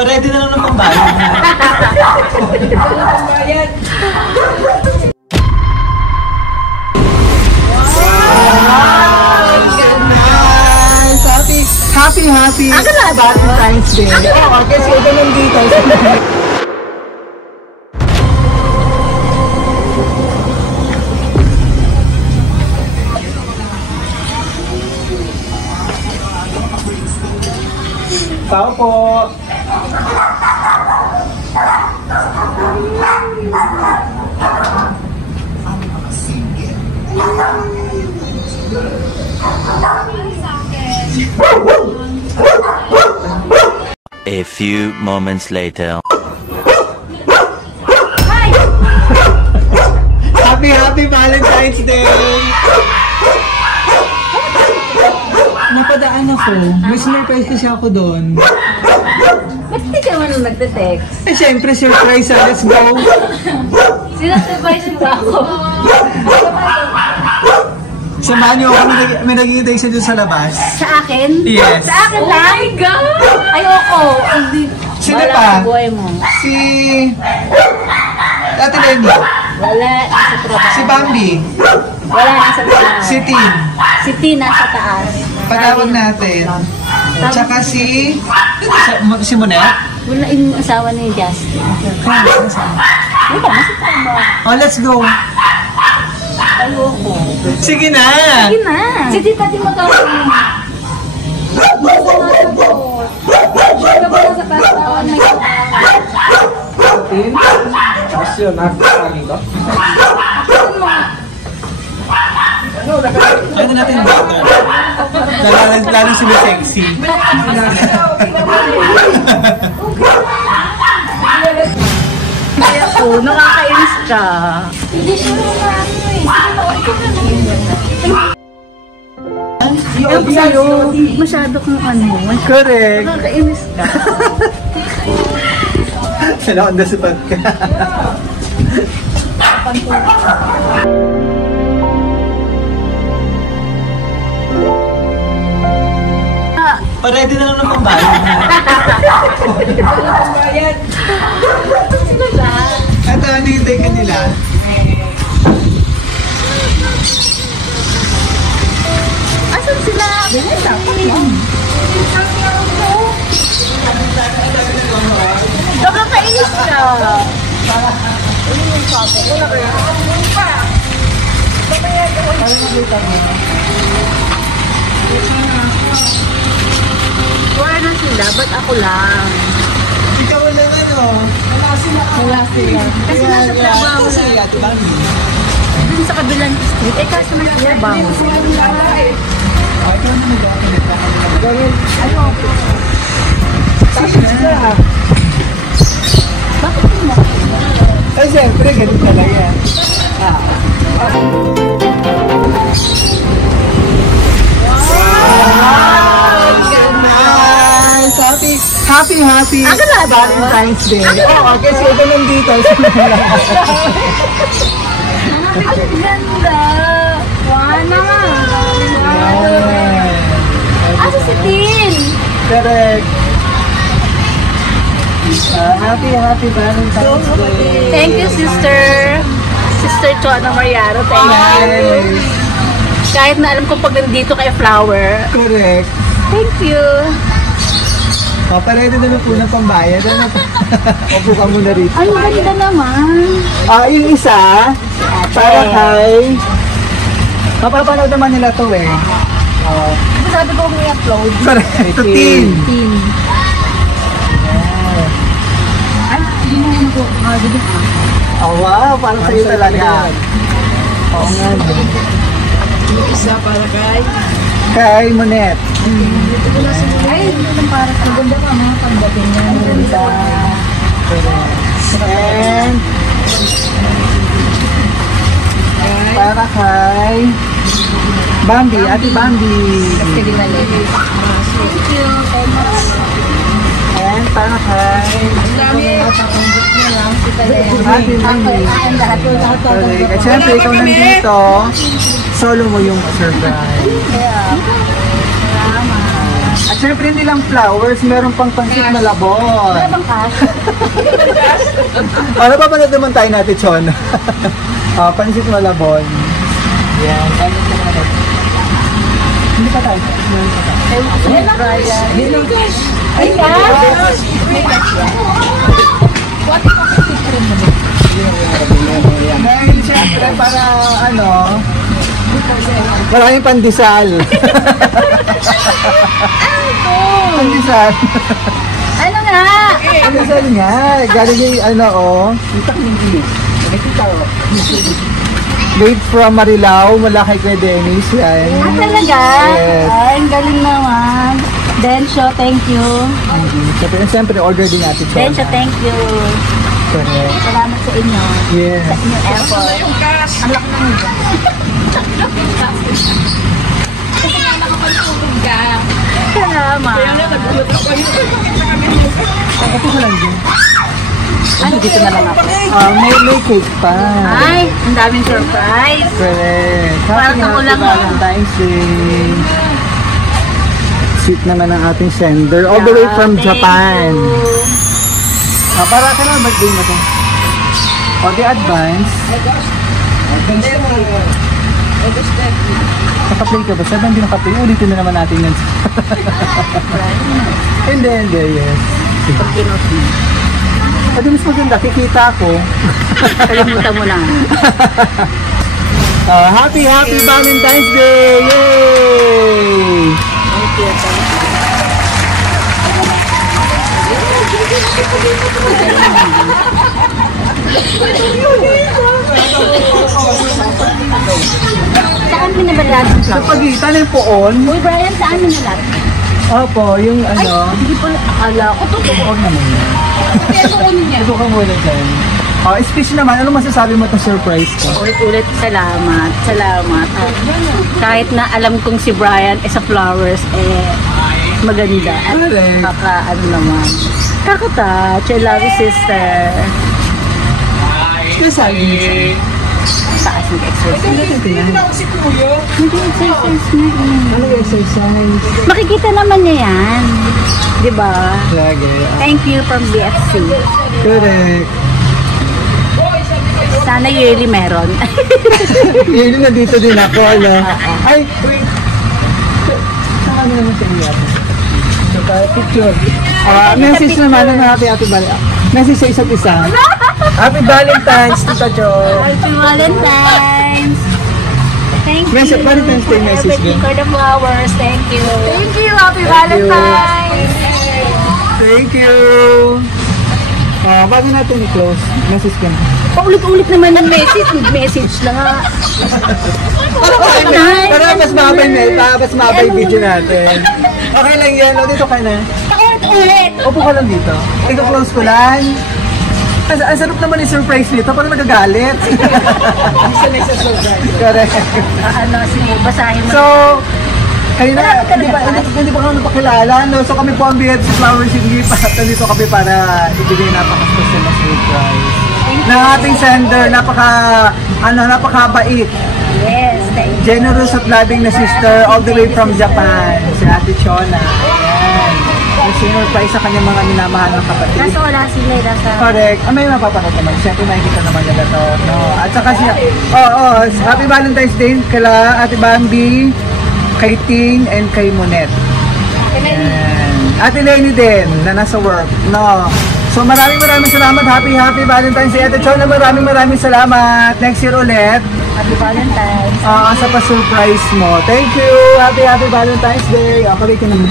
Pa-ready na lang ng pambayad. Pambayad. Happy Valentine's Day. Oo, kasi ito nandito. Tao po. A few moments later. Happy Valentine's Day! Napadaan ako. May sinurprise kasi ako doon. Ba't hindi ka naman nagte-text? Eh, syempre, surprise. Let's go! Sinasurprise mo ba ako? Samahan niyo ako. May nag-iintay siya doon sa labas. Sa akin? Yes. Sa akin lang? Oh my God! Ayoko. Sino pa? Buhay mo. Si... Ate Lenny. Wala. Nasa trabaho. Si Bambi. Wala. Nasa trabaho. Si Tin. Si Tin nasa taas. Patawag natin. Tsaka si... Si Monet. Wala yung asawa ni Justin. Wala. Nasa trabaho. Oh, let's go. Ayoko. Sige na. Sige na. Si Tita di mo tawag mo. Siya ba nasa taas? Tin? Kasi yun, nakakagin ko. Ano natin ba? Lalo sumisexy. Ako, nakakainis ka. Hindi siya yung sa'yo, masyado kang ano. Correct. Nakakainis ka. Kailangan na sapat ka. Pa-ready na lang ng pambayad. Pambayad. Ito, nihintay ka nila. Asan sila? Binita. Nakakainis ka. Wala na sila, ba't ako lang? Ikaw lang ano? Wala sila. Kasi nasa trabaho Kasi lang. Ate Bambi. Dun sa kabilang street, eh kaso na sila bango. Bakit mo? Ay, siyempre, ganun talaga. Happy Valentine's Day. Oo, kasi ito nandito. Ang ganda! Wana! Asa si Tin? Correct. Happy Valentine's Day. Thank you, sister. Sister Chona Mariano, thank you. Kahit na alam ko pag nandito kay Flower. Correct. Thank you. Paredo na po ng pambayad. Opo ka muna rito. Ang ganda naman. Yung isa, para kay... Mapapanood naman nila to eh. Sabi ko may upload. Correct. To Tin. Tin. Ay, hindi mo naman ko. Oh wow, parang sa'yo talaga. Oo nga. Yung isa para kay... Kay Monet. Ay, ito para sa ganda ka mga pagdating niya. Ganda. And... para kay... Bambi, Ate Bambi. Thank you. And para kay... Ate Bambi. At syempre, ikaw nandito, solo mo yung surprise. At Siyempre hindi lang flowers, meron pang pansit na labon. Wala bang cash? Ano pa panood naman tayo natin, Chon? Pansit na labon. Yan, pansit na labon. Hindi pa tayo. Ay, cash! Dahil siyempre para maraming pandesal. Pandesal. Ano nga? Pandesal nga. Galing yung made from Marilao, mula kay Kuya Dennis. Yan. Talaga? Yes. Ay, ang galing naman. Densyo, thank you. Siyempre, order din natin. Densyo, thank you. Correct. Salamat sa inyo. Yes. Sa inyong effort. Ang laki ng ito. Salamat. Ako ka lang din. Ano dito na lang ako? May cake pa. Ay, ang daming surprise. Correct. Parang ako lang, Valentine's Day. Sweet naman ang ating sender. All the way from Thank Japan. you. Para ka naman birthday mo to. O, the advance. Naka-play ka ba? Sabi hindi naka-play. Ulitin na naman natin yan. Hindi. Yes. Adi mas maganda. Kikita ako. Kalimutan mo lang. Happy Valentine's Day! Yay! Thank you. Saan minabalat? Sa pagitan ng poon. Uy, Brian, saan minalat? Opo, yung Hindi ko akala ko totoo. Huwag naman yun. Ito ka muna dyan. Speech naman, ano masasabi mo itong surprise ko? Ulit-ulit, salamat. Salamat. Kahit na alam kong si Brian sa flowers, maganda. At Correct. naman. Kakatouch. I love you, sister. Kaya sabi niya Taas nag-exercise. Nag-exercise Nag-exercise na. Ano exercise? Makikita naman niya yan. Diba? Lagi. Thank you from BFC. Correct. Sana yearly meron. Yun, nandito din ako, Ay, wait. Saan ka naman sa iyo? Picture. Message naman ng happy Valentine's. Message sa isa't isa. Happy Valentine's, Tita Jo. Happy Valentine's. Thank you. Message, Valentine's Day message Thank you din. for the flowers. Thank you. Thank you. Happy Thank you. Valentine's. Thank you. Bago natin i-close, message ka na. Paulit-ulit naman ng message. Message na nga. Para mas mabay mas mabay video natin. Okay lang yan. Dito ka na. Paulit-ulit. Upo ka lang dito. I-close ko lang. Ang sarap naman yung surprise nito. Parang nagagalit. Isa surprise. Correct. Sige, basahin mo. So, kayo na, hindi pa kami napakilala, no? So kami po ang BFC Flowers in Gift at nandito kami para ibigay napaka-special na surprise. Na ating sender, napakabait. Yes, thank you. Generous at loving na sister all the way from Japan. Si Ate Chona. Ayan. Yung sinurprise sa kanyang mga minamahal ng kapatid. Kaso wala sila. Correct. May mapapanood naman. Siyempre makikita naman nila to. No? At saka siya, Happy Valentine's Day kala Ate Bambi, kay Ting, and kay Monet. And Ate Lenny din, na nasa work. No? So maraming salamat. Happy Valentine's Day. Ate Chona, maraming salamat. Next year ulit. Happy Valentine's. Sa pa-surprise mo. Thank you. Happy Valentine's Day. Pagay ka naman.